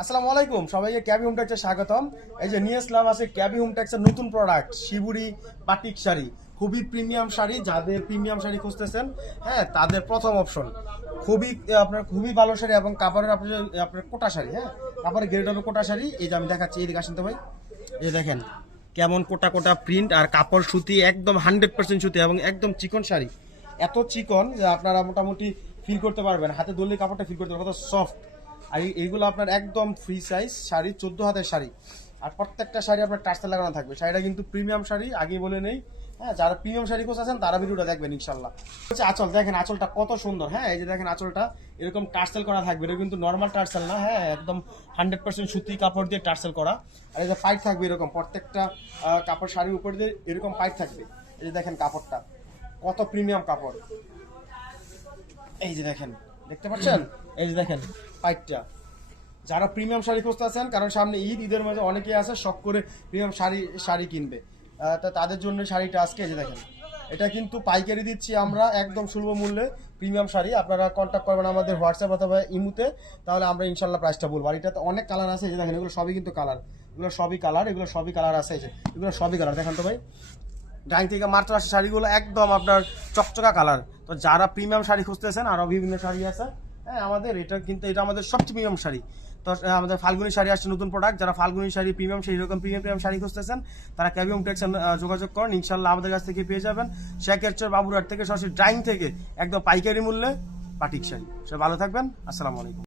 আসসালামু আলাইকুম সবাইকে ক্যাবি হোম ট্যাক্সে স্বাগতম। এই যে নিয়ে আসলাম আছে ক্যাবি হোম ট্যাক্সের নতুন প্রোডাক্ট শিবুরি বাটিক শাড়ি। খুবই প্রিমিয়াম শাড়ি, যাদের প্রিমিয়াম শাড়ি খুঁজতেছেন হ্যাঁ তাদের প্রথম অপশন। খুবই আপনার খুবই ভালো শাড়ি এবং কাপড়ের আপনার কোটা শাড়ি, হ্যাঁ কাপড়ের গ্রেড হবে কোটা শাড়ি। এই যে আমি দেখাচ্ছি, এদিকে আসেন তো ভাই। এই দেখেন কেমন কোটা কোটা প্রিন্ট আর কাপড় সুতি, একদম 100% সুতি এবং একদম চিকন শাড়ি। এত চিকন যে আপনারা মোটামুটি ফিল করতে পারবেন, হাতে ধরলে কাপড়টা ফিল করতে পারবেন, কত সফট। আর এইগুলো আপনার একদম ফ্রি সাইজ শাড়ি, 14 হাতের শাড়ি। আর প্রত্যেকটা শাড়ি আপনার টার্সেল লাগানো থাকবে। শাড়িটা কিন্তু প্রিমিয়াম শাড়ি, আগেই বলে নেই। হ্যাঁ, যারা প্রিমিয়াম শাড়ি খুঁজছেন তারা ভিডিওটা দেখবেন ইনশাল্লাহ। হচ্ছে আঁচল, দেখেন আঁচলটা কত সুন্দর। হ্যাঁ, এই যে দেখেন আঁচলটা এরকম টার্সেল করা থাকবে। এটা কিন্তু নর্মাল টার্সেল না, হ্যাঁ একদম 100% সুতি কাপড় দিয়ে টার্সেল করা। আর এই যে পাইট থাকবে এরকম, প্রত্যেকটা কাপড় শাড়ির উপর দিয়ে এরকম পাইট থাকবে। এই যে দেখেন কাপড়টা কত প্রিমিয়াম কাপড়। এই যে দেখেন, দেখতে পাচ্ছেন, এই যে দেখেন পাইটটা। যারা প্রিমিয়াম শাড়ি খুঁজতেছেন, কারণ সামনে ঈদের মধ্যে অনেকেই আছে শখ করে প্রিমিয়াম শাড়ি কিনবে, তা তাদের জন্য শাড়িটা আজকে এই যে দেখেন। এটা কিন্তু পাইকারি দিচ্ছি আমরা একদম সুলভ মূল্যে প্রিমিয়াম শাড়ি। আপনারা কন্ট্যাক্ট করবেন আমাদের হোয়াটসঅ্যাপ অথবা ইমুতে, তাহলে আমরা ইনশাল্লাহ প্রাইসটা বলবো। আর এটাতে অনেক কালার আছে, এই যে দেখেন এগুলো সবই কিন্তু কালার, এগুলো সবই কালার আছে। এই যে এগুলো সবই কালার, দেখেন তো ভাই। ডাইং থেকে মাত্র আসে শাড়িগুলো একদম আপনার চকচকা কালার। তো যারা প্রিমিয়াম শাড়ি খুঁজতেছেন, আরও বিভিন্ন শাড়ি আছে। হ্যাঁ, এটা আমাদের সবচেয়ে প্রিমিয়াম শাড়ি। তো আমাদের ফাল্গুনি শাড়ি আসছে নতুন প্রোডাক্ট। যারা ফাল্গুনি শাড়ি প্রিমিয়াম শাড়ি এরকম প্রিমিয়াম শাড়ি খুঁজতেছেন, তারা ক্যাবি হোম ট্যাক্সে যোগাযোগ করেন, ইনশাল্লাহ আমাদের কাছ থেকে পেয়ে যাবেন। শেখেরচর বাবুরহাট থেকে সরাসরি ডাইং থেকে একদম পাইকারি মূল্যে বাটিক শাড়ি। সবাই ভালো থাকবেন, আসসালামু আলাইকুম।